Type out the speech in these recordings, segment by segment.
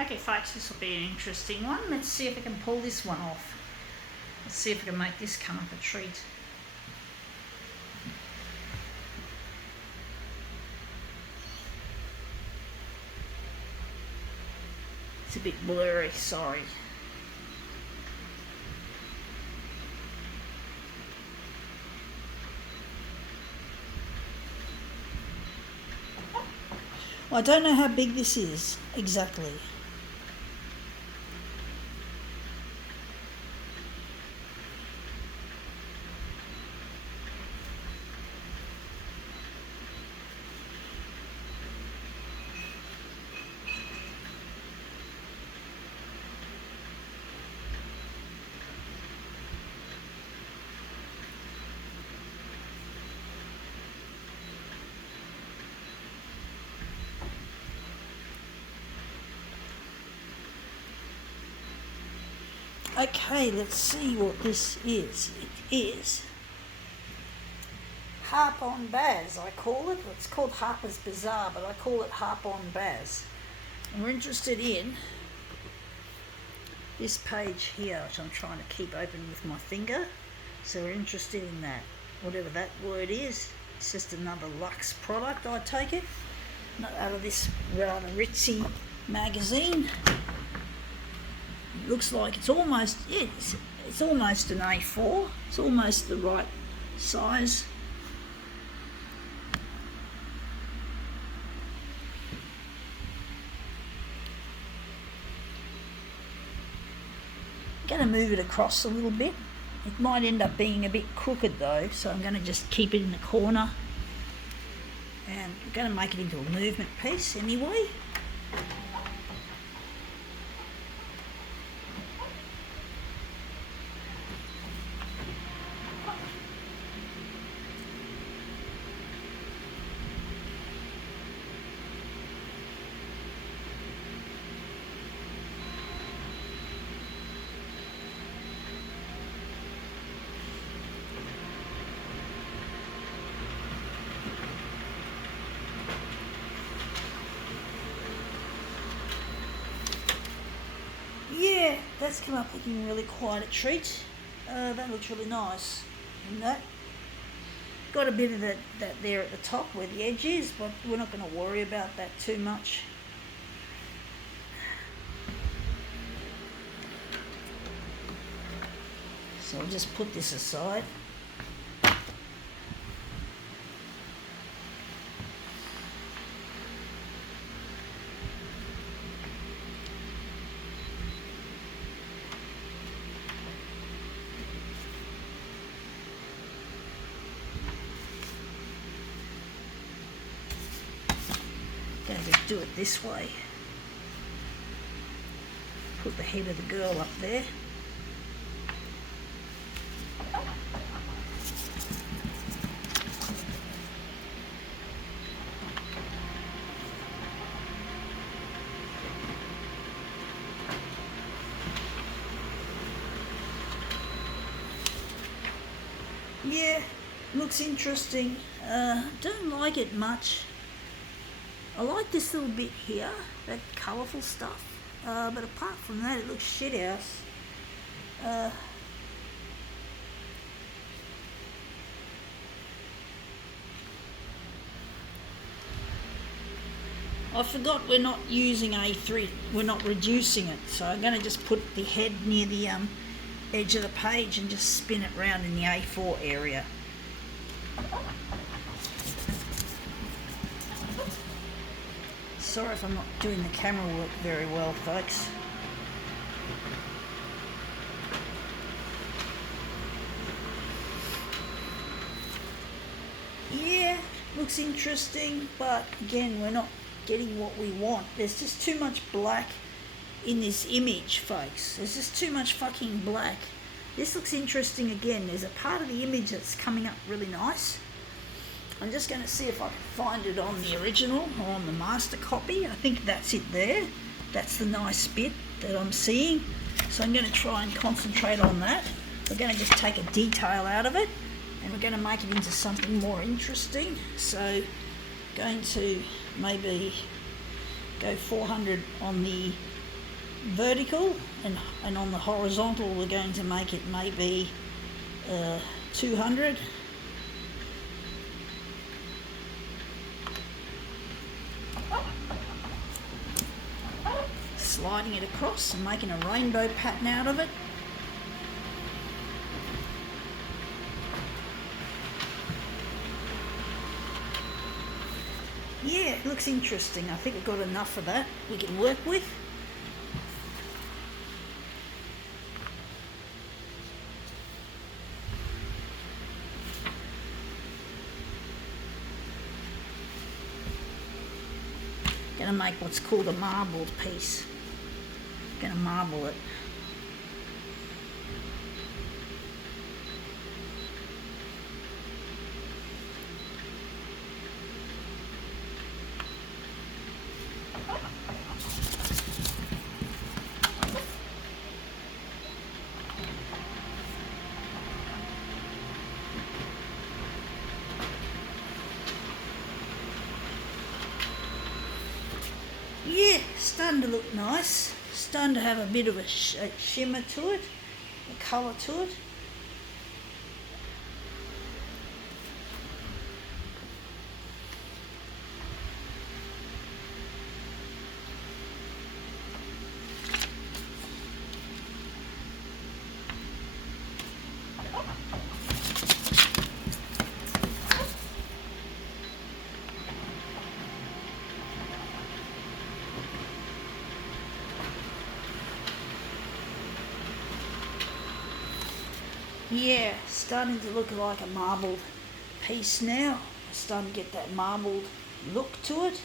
Okay folks, this will be an interesting one. Let's see if I can pull this one off. Let's see if I can make this come up a treat. It's a bit blurry, sorry. I don't know how big this is exactly. Okay, let's see what this is. It is Harp On Baz, I call it. It's called Harper's Bazaar, but I call it Harp On Baz. And we're interested in this page here, which I'm trying to keep open with my finger. So we're interested in that. Whatever that word is, it's just another luxe product, I take it. Not out of this rather ritzy magazine. Looks like it's almost it's almost an A4. It's almost the right size. I'm going to move it across a little bit. It might end up being a bit crooked though, so I'm going to just keep it in the corner. And I'm going to make it into a movement piece anyway. Yeah, that's come up looking really quite a treat. That looks really nice. And that got a bit of that there at the top where the edge is, but we're not going to worry about that too much. So I'll just put this aside. Going to do it this way. Put the head of the girl up there. Yeah, looks interesting. Don't like it much. I like this little bit here, that colourful stuff, but apart from that it looks shit house. I forgot we're not using A3, we're not reducing it, so I'm going to just put the head near the edge of the page and just spin it round in the A4 area. Sorry if I'm not doing the camera work very well, folks. Yeah, looks interesting, but again, we're not getting what we want. There's just too much black in this image, folks. There's just too much fucking black. This looks interesting again. There's a part of the image that's coming up really nice. I'm just going to see if I can find it on the original or on the master copy. I think that's it there. That's the nice bit that I'm seeing. So I'm going to try and concentrate on that. We're going to just take a detail out of it and we're going to make it into something more interesting. So going to maybe go 400 on the vertical, and on the horizontal we're going to make it maybe 200. Sliding it across and making a rainbow pattern out of it. Yeah, it looks interesting. I think we've got enough of that we can work with. Gonna make what's called a marbled piece. Gonna marble it. Yeah, starting to look nice. Starting to have a bit of a shimmer to it, a colour to it. Yeah, starting to look like a marbled piece now. Starting to get that marbled look to it.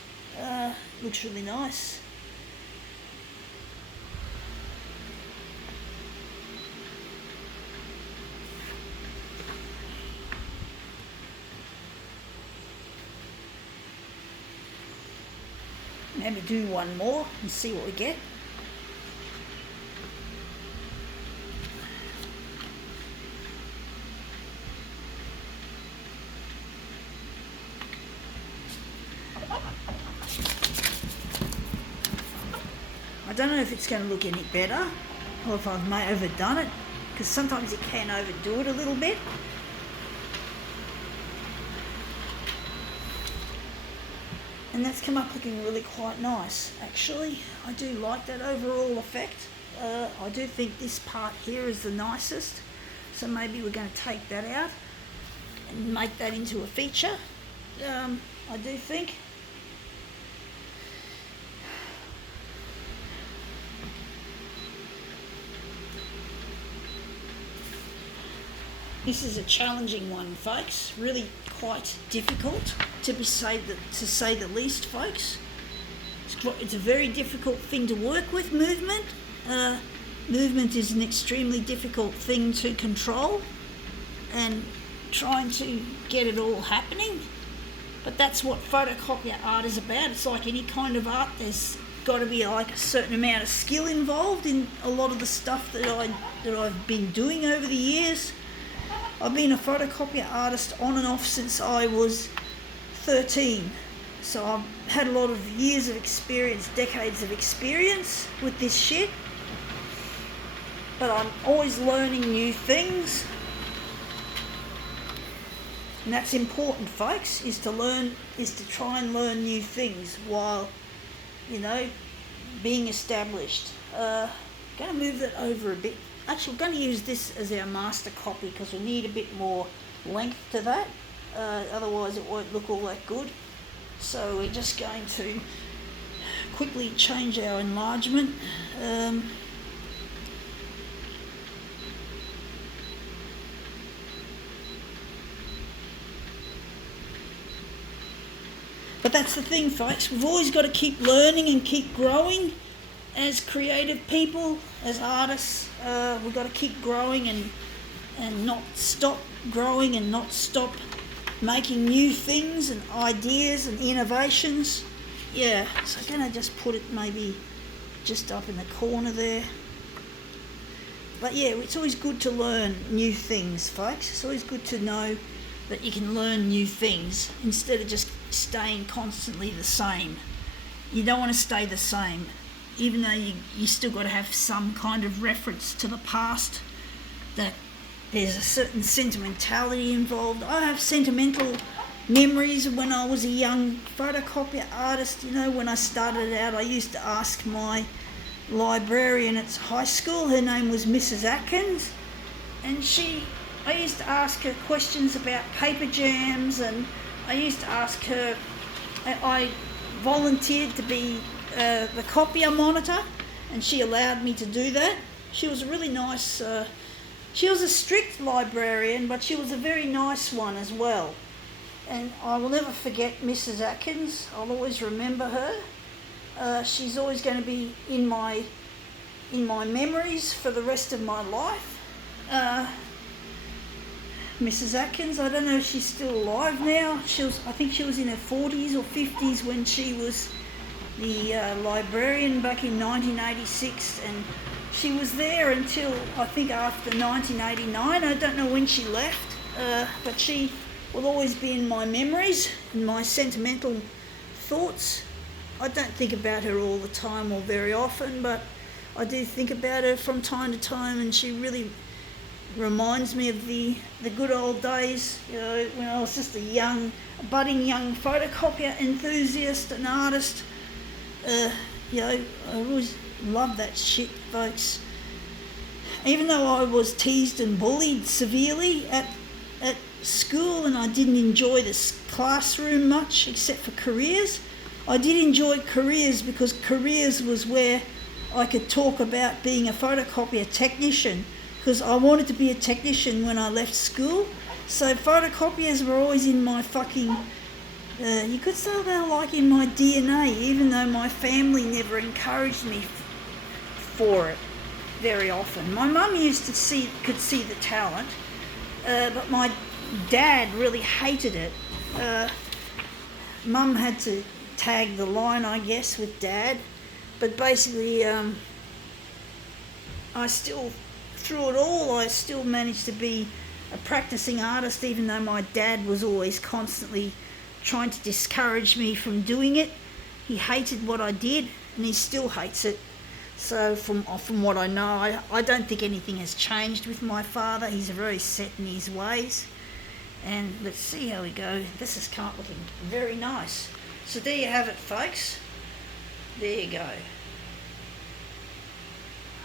Looks really nice. Maybe do one more and see what we get. I don't know if it's going to look any better or if I've overdone it, because sometimes you can overdo it a little bit. And that's come up looking really quite nice, actually. I do like that overall effect. I do think this part here is the nicest, so maybe we're going to take that out and make that into a feature. I do think. This is a challenging one, folks. Really quite difficult to say the least, folks. It's a very difficult thing to work with, movement. Movement is an extremely difficult thing to control, and trying to get it all happening. But that's what photocopier art is about. It's like any kind of art. There's got to be like a certain amount of skill involved in a lot of the stuff that I've been doing over the years. I've been a photocopier artist on and off since I was 13. So I've had a lot of years of experience, decades of experience with this shit. But I'm always learning new things. And that's important, folks, is to try and learn new things while, being established. Going to move that over a bit. Actually, we're going to use this as our master copy because we need a bit more length to that. Otherwise it won't look all that good. So we're just going to quickly change our enlargement. But that's the thing, folks. We've always got to keep learning and keep growing as creative people, as artists. We've got to keep growing and not stop growing and not stop making new things and ideas and innovations. Yeah, so I'm going to just put it maybe just up in the corner there. But yeah, it's always good to learn new things, folks. It's always good to know that you can learn new things instead of just staying constantly the same. You don't want to stay the same. even though you still got to have some kind of reference to the past, that there's a certain sentimentality involved. I have sentimental memories of when I was a young photocopier artist. You know, when I started out, I used to ask my librarian at high school, her name was Mrs. Atkins, and I used to ask her questions about paper jams, and I used to ask her, I volunteered to be the copier monitor, and she allowed me to do that. She was a really nice, she was a strict librarian, but she was a very nice one as well. And I will never forget Mrs. Atkins. I'll always remember her. She's always going to be in my memories for the rest of my life. Mrs. Atkins, I don't know if she's still alive now. I think she was in her 40s or 50s when she was the librarian back in 1986, and she was there until I think after 1989. I don't know when she left, but she will always be in my memories, in my sentimental thoughts. I don't think about her all the time or very often, but I do think about her from time to time, and she really reminds me of the good old days, you know, when I was just a budding young photocopier enthusiast and artist. You know, I always loved that shit, folks. Even though I was teased and bullied severely at school, and I didn't enjoy this classroom much except for careers, I did enjoy careers, because careers was where I could talk about being a photocopier technician, because I wanted to be a technician when I left school. So photocopiers were always in my fucking, you could say they're like in my DNA, even though my family never encouraged me for it very often. My mum could see the talent, but my dad really hated it. Mum had to tag the line, I guess, with dad, but basically through it all, I still managed to be a practicing artist, even though my dad was always constantly trying to discourage me from doing it. He hated what I did, and he still hates it. So from what I know, I don't think anything has changed with my father. He's very set in his ways. And let's see how we go. This is looking very nice. So there you have it, folks. There you go.